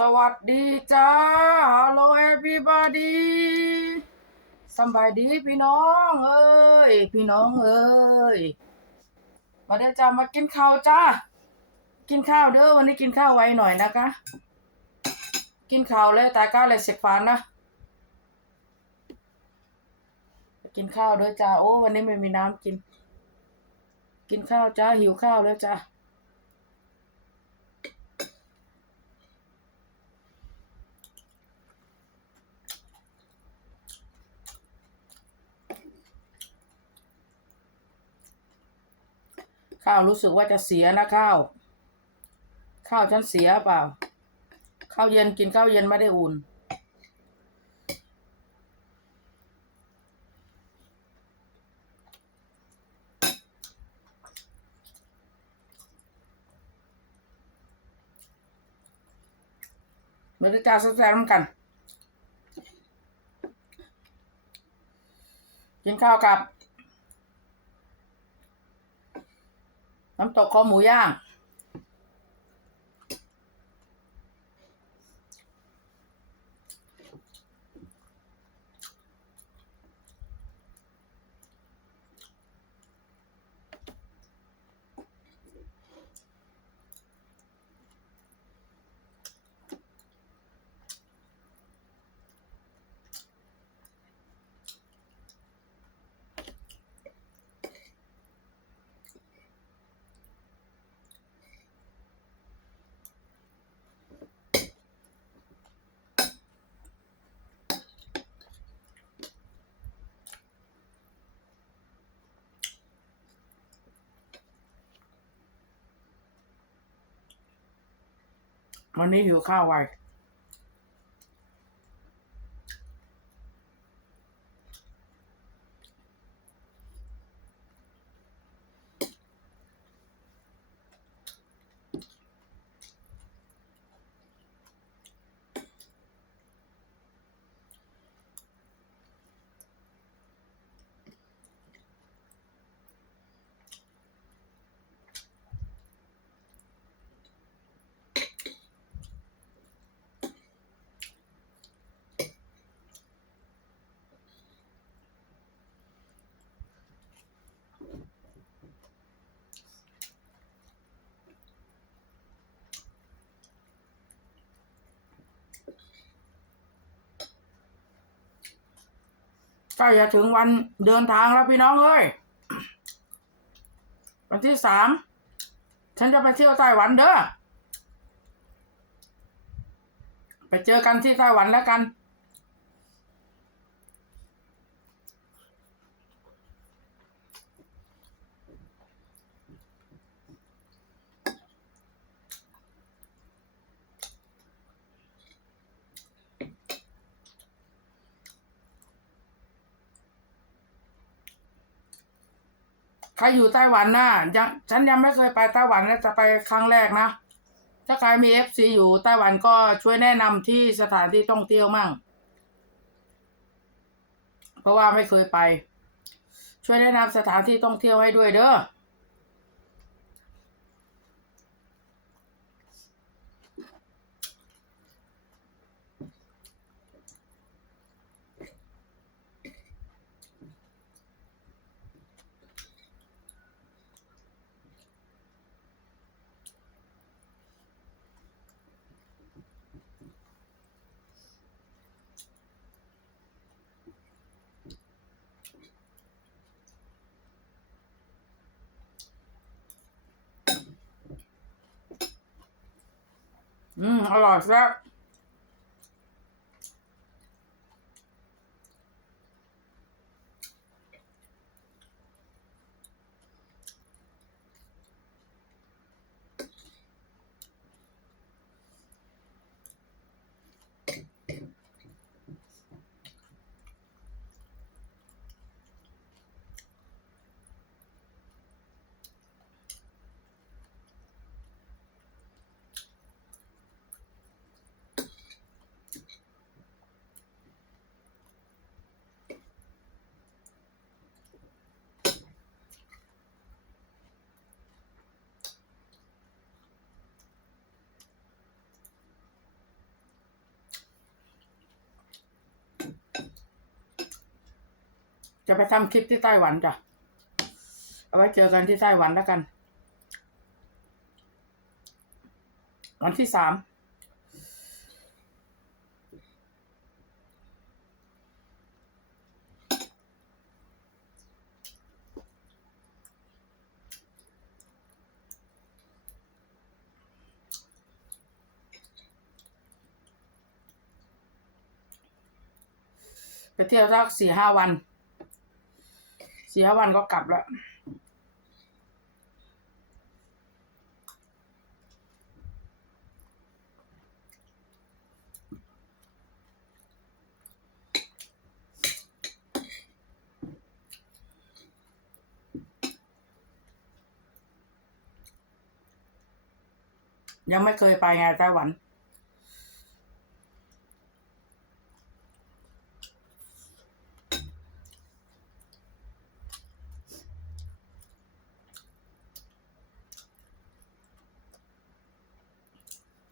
สวัสดีจ้าฮัลโหล everybody สบายดีพี่น้องเอ้ย พี่น้องเอ้ย มาเด้จ้ามากินข้าวจ้า กินข้าวเด้อวันนี้กินข้าวไวหน่อยนะคะ กินข้าวเลยตาก้าเลยเสกฟานนะ กินข้าวเด้อจ้า โอ้วันนี้ไม่มีน้ำกิน กินข้าวจ้าหิวข้าวแล้วจ้า ข้าวรู้สึกว่าจะเสียนะข้าว ข้าวฉันเสียเปล่า ข้าวเย็นกินข้าวเย็นไม่ได้อุ่น ไม่ได้จ้าแซ่กัน กินข้าวกับ น้ำตกคอหมูย่าง วันนี้หิวข้าวไว ใกล้จะถึงวันเดินทางแล้วพี่น้องเอ้ยวันที่สามฉันจะไปเที่ยวไต้หวันเด้อไปเจอกันที่ไต้หวันแล้วกัน ใครอยู่ไต้หวันน่ะยังฉันยังไม่เคยไปไต้หวันนะจะไปครั้งแรกนะ ถ้าใครมีเอฟซีอยู่ไต้หวันก็ช่วยแนะนำที่สถานที่ท่องเที่ยวมั่ง เพราะว่าไม่เคยไป ช่วยแนะนำสถานที่ท่องเที่ยวให้ด้วยเด้อ อืมอร่ จะไปทำคลิปที่ไต้หวันจ้ะ เอาไว้เจอกันที่ไต้หวันแล้วกัน วันที่สามไปเที่ยวสักสี่ห้าวัน สี่ห้าวันก็กลับแล้วยังไม่เคยไปไงไต้หวัน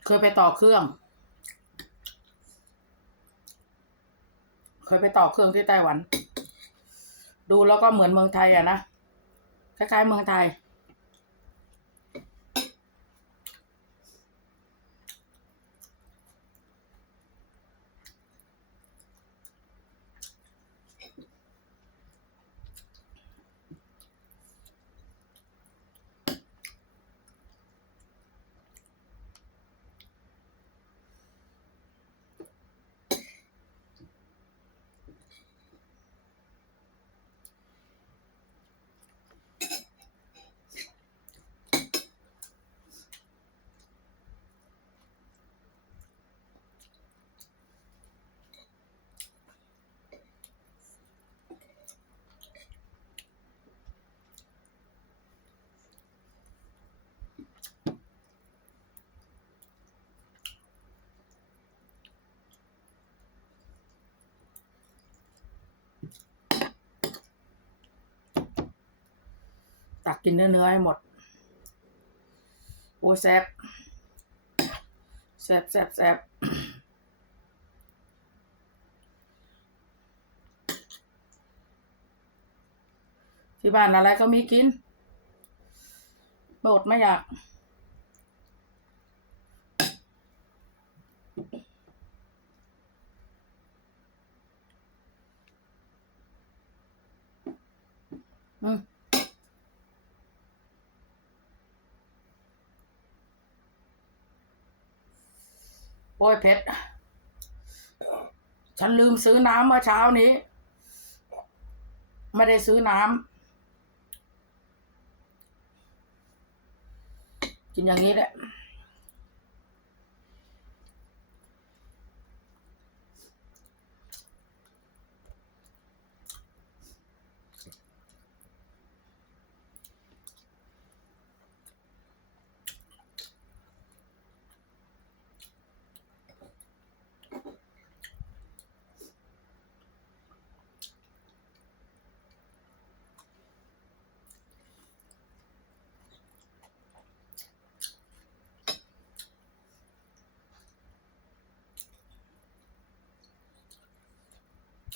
เคยไปต่อเครื่อง เคยไปต่อเครื่องที่ไต้หวัน ดูแล้วก็เหมือนเมืองไทยอะนะ คล้ายๆเมืองไทย ตักกินเนื้อเนื้อให้หมด โอ้แซบแซบแซบแซบที่บ้านอะไรก็มีกินไม่อดไม่อยาก อืม โอ้ยเพชร ฉันลืมซื้อน้ำเมื่อเช้านี้ ไม่ได้ซื้อน้ำ กินอย่างนี้แหละ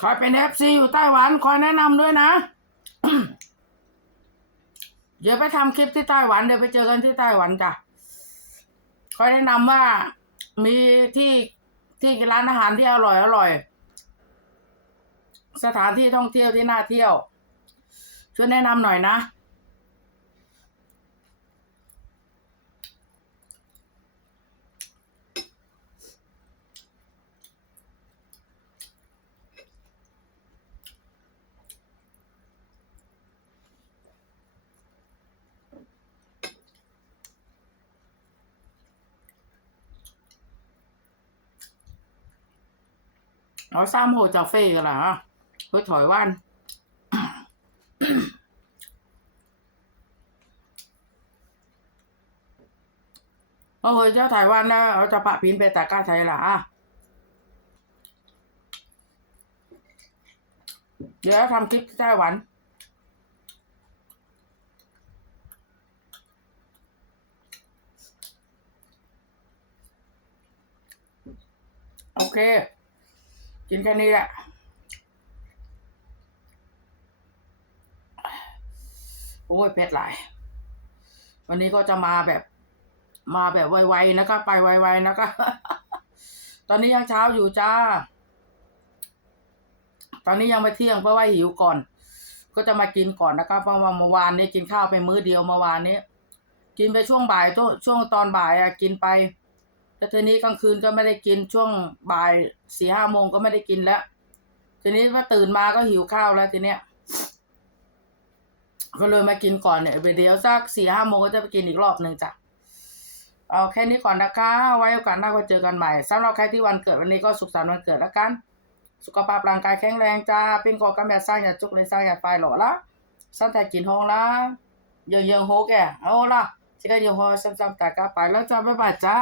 คอยเป็นเอฟซีอยู่ไต้หวันคอยแนะนำด้วยนะ เดี๋ยวไปทำคลิปที่ไต้หวันเดี๋ยวไปเจอกันที่ไต้หวันจ้ะคอยแนะนำว่ามีที่ที่ร้านอาหารที่อร่อยอร่อย สถานที่ท่องเที่ยวที่น่าเที่ยวช่วยแนะนำหน่อยนะ nói sao hồi cà phê rồi là với thổi van hồi cho Thái Văn ở cho bạn pin về tất cả thầy là à เดี๋ยวทำคลิปที่ไต้หวัน โอเค กินแค่นี้แหละโอ้ยเพชรหลาย วันนี้ก็จะมาแบบ มาแบบไวๆนะคะ ไปไวๆนะคะ ตอนนี้ยังเช้าอยู่จ้า ตอนนี้ยังไม่เที่ยงเพราะว่าหิวก่อน ก็จะมากินก่อนนะคะเพราะว่าเมื่อวานนี้กินข้าวไปมื้อเดียวเมื่อวานนี้ กินไปช่วงบ่ายตัวช่วงตอนบ่ายอะกินไป แต่ทีนี้กลางคืนก็ไม่ได้กินช่วงบ่ายสี่ห้าโมงก็ไม่ได้กินแล้ว ทีนี้พอตื่นมาก็หิวข้าวแล้วทีเนี้ย ก็เลยมากินก่อนเนี่ยเดี๋ยวสักสี่ห้าโมงก็จะไปกินอีกรอบหนึ่งจ้ะเอาแค่นี้ก่อนนะคะ ไว้โอกาสหน้าก็เจอกันใหม่สำหรับใครที่วันเกิดวันนี้ก็สุขสันต์วันเกิดแล้วกัน สุขภาพร่างกายแข็งแรงจ้าเป็นกอกำแบบสร้างอย่าจุกเลยสร้างอย่าไฟหล่อละสั้นแต่กินห้องละเยิงเยิงโฮแกเอาละที่ก็เยิงโฮซ้ำๆแต่ก็ไปแล้วจ้าบ๊ายบายจ้า